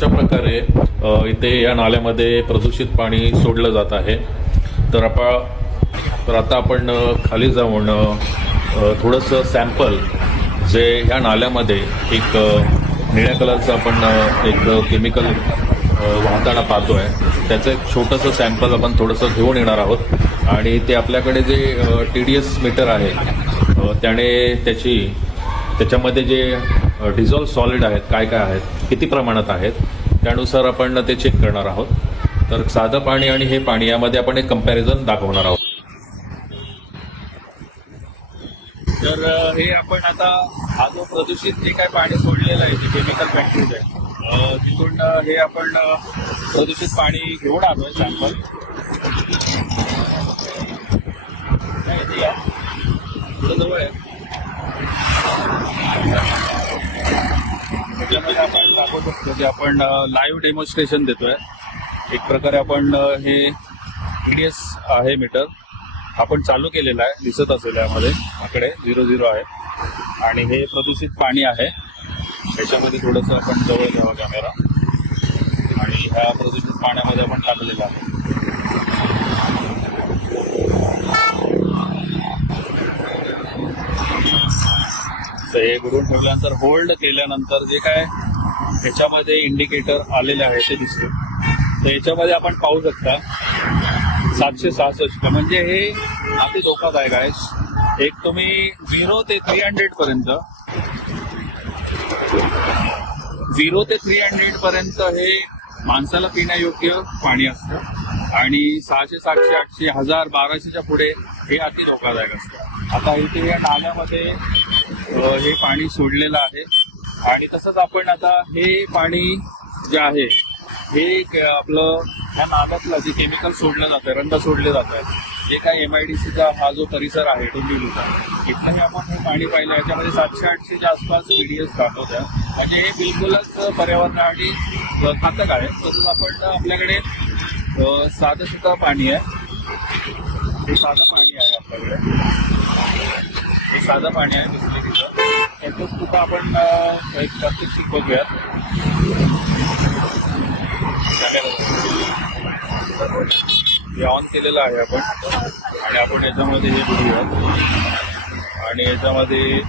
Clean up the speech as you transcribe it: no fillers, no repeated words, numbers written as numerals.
अशा प्रकारे इथे या नाल्यामध्ये प्रदूषित पाणी सोडलं जात आहे। तर आता आपण खाली जाऊन थोडंसं सॅम्पल जे ह्या नाल्यामध्ये एक निळ्या कलरचं आपण एक केमिकल वाहताना पाहतो आहे, त्याचं एक छोटंसं सॅम्पल आपण थोडंसं घेऊन येणार आहोत। आणि ते आपल्याकडे जे TDS मीटर आहे त्याने त्याच्यामध्ये जे डिझॉल्व सॉलिड आहेत काय आहेत, किती प्रमाणात आहेत, त्यानुसार आपण ते चेक करणार आहोत। तर साधं पाणी आणि हे पाणी यामध्ये आपण एक कंपॅरिझन दाखवणार आहोत। तर हे आपण आता हा जो प्रदूषित जे काय पाणी सोडलेलं आहे, जे केमिकल फॅक्टरीज आहे, तिथून हे आपण प्रदूषित पाणी घेऊन आलोय सॅम्पल। जवळ आहे त्याच्यामध्ये आपण दाखवू शकतो की आपण लाईव्ह डेमॉन्स्ट्रेशन देतोय। एक प्रकारे आपण हे TDS आहे मीटर आपण चालू केलेला आहे, दिसत असेल यामध्ये आकडे 00 आहे आणि हे प्रदूषित पाणी आहे। त्याच्यामध्ये थोडंसं आपण जवळ घ्यावा कॅमेरा आणि ह्या प्रदूषित पाण्यामध्ये आपण टाकलेलं आहे। तर हे बुडून ठेवल्यानंतर होल्ड केल्यानंतर जे काय ह्याच्यामध्ये इंडिकेटर आलेले आहे ते दिसते। तर याच्यामध्ये आपण पाहू शकता 766 म्हणजे हे अति धोकादायक आहे। एक तुम्ही 0 ते 300 पर्यंत 0 ते 300 पर्यंत हे माणसाला पिण्यायोग्य पाणी असतं आणि 600, 700, 800, 1000, 1200च्या पुढे हे अति धोकादायक असतं। आता इथे या नाल्यामध्ये हे पाणी सोडलेलं आहे आणि तसंच आपण आता हे पाणी जे आहे हे आपलं ह्या नाल्यातलं जे केमिकल सोडलं जातं, रंग सोडले जात आहेत, जे काही MIDCचा हा जो परिसर आहे डोंबिवलीचा, इथलंही आपण हे पाणी पाहिलं, याच्यामध्ये 700-800च्या आसपास TDS दाखवत आहे। म्हणजे हे बिलकुलच पर्यावरणासाठी घातक आहे। तसंच आपण आपल्याकडे साधं सुद्धा पाणी आहे, हे साधं पाणी आहे आपल्याकडे, हे साधं पाणी आहे बिस्लेरीचं, त्याच्यात सुद्धा आपण एक प्रात्यक्षिक बघूयात। हे ऑन केलेलं आहे आपण आणि आपण याच्यामध्ये हे बघूयात आणि याच्यामध्ये